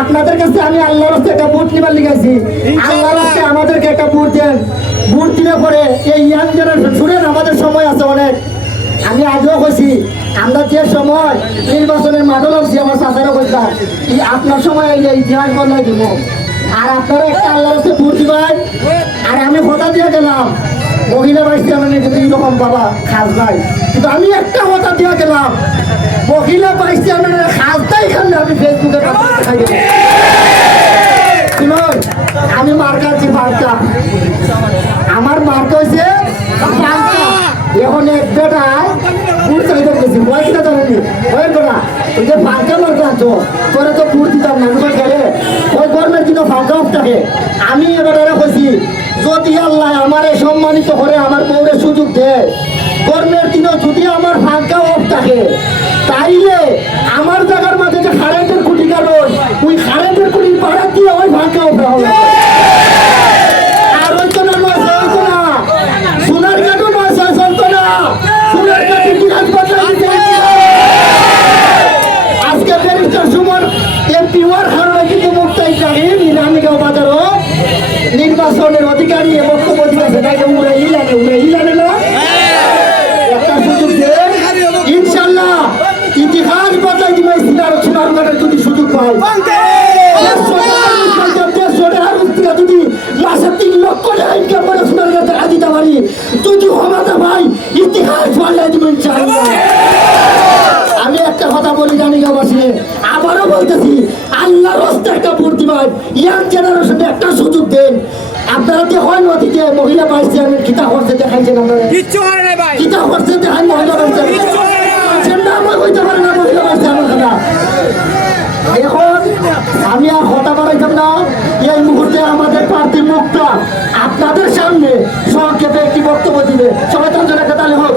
আপনাদের কাছে আমি আল্লাহর কাছে একটা ভোট নিবার লিখেছি। আল্লাহর কাছে আমাদেরকে একটা ভোট দেন। ভোট দিলে পরে এই ইয়াং জেনারেশন শুনেন, আমাদের সময় আছে অনেক। আমি আগেও কইছি, আমরা যে সময় নির্বাচনের মাঠে লাগছি, আমার চাচারও কইতাম আপনার সময় এই ইতিহাস বদলাই দিব। আর আপনারা একটা আল্লাহর কাছে ভোট দিবেন। আর আমি কথা দিয়ে গেলাম মহিলা ভাইস চেয়ারম্যানের কিন্তু এইরকম বাবা খাস নাই, কিন্তু আমি একটা কথা দিয়ে গেলাম মহিলা ভাইস চেয়ারম্যানের খাসটাই খালি আমি ফেসবুকে দেখাই দেব। শুনুন, আমি মার্কা আছি, মার্কা আমার মার্কা হয়েছে এখন এক বেটায় বুট চাইতে গেছি ভয় কিনা জানেনি ভয় করা ওই যে ফাঁকা মার্কা আছো তোরা তো বুট দিতাম না তোমার খেলে ওই গরমের কিন্তু ফাঁকা অফ থাকে। আমি এবারে কইছি যদি আল্লাহ আমার সম্মানিত করে আমার বউরে সুযোগ দেয়, গরমের দিনও যদি আমার ফাঁকা অফ থাকে, তাইলে আমার জায়গার মাঝে যে কারেন্টের খুঁটি কারণ ওই কারেন্টের খুঁটির পাড়া দিয়ে ওই ফাঁকা অফ হবে। আর ওই তো না সোনার কাঠও নয় চলতো না, সোনার কাঠি ইতিহাস বদলাই দিতে। আজকে ব্যারিস্টার সুমন এমপি হওয়ার কারণে কিন্তু মুক্তাই জাহির নিরামিগাঁও বাজারও নির্বাচনের অধিকারী বক্তব্য দিয়েছে, তাইকে উড়ে ইলানে না একটা সুযোগ দেন, ইনশাল্লাহ ইতিহাস বদলাই দিবে। সোনার কাঠের যদি সুযোগ পায়, যদি মাসে 3 লক্ষ টাকা ইনকাম করে সোনার কাঠ টাকা দিতে পারি, যদি ক্ষমতা ভাই ইতিহাস বদলাই দিবে ইনশাল্লাহ। আমি একটা কথা বলি জানিগাঁওবাসী, আবারও বলতেছি আল্লাহর রাস্তা একটা ভোট দিবেন, ইয়াং জেনারেশনে একটা সুযোগ দেন। আপনারা যে হয় নদীতে মহিলা ভাইস চেয়ারম্যান কিতা করছে দেখাইছেন, আপনারা কিচ্ছু হয় না ভাই, কিতা করছে দেখান মহিলা ভাইস চেয়ারম্যান আমরা কইতে পারি না মহিলা ভাইস চেয়ারম্যান কথা। এখন আমি আর কথা বাড়াইতাম না, এই মুহূর্তে আমাদের প্রার্থী মুক্তা আপনাদের সামনে সংক্ষেপে একটি বক্তব্য দিবে। সবাই তার জন্য একটা তালি হোক।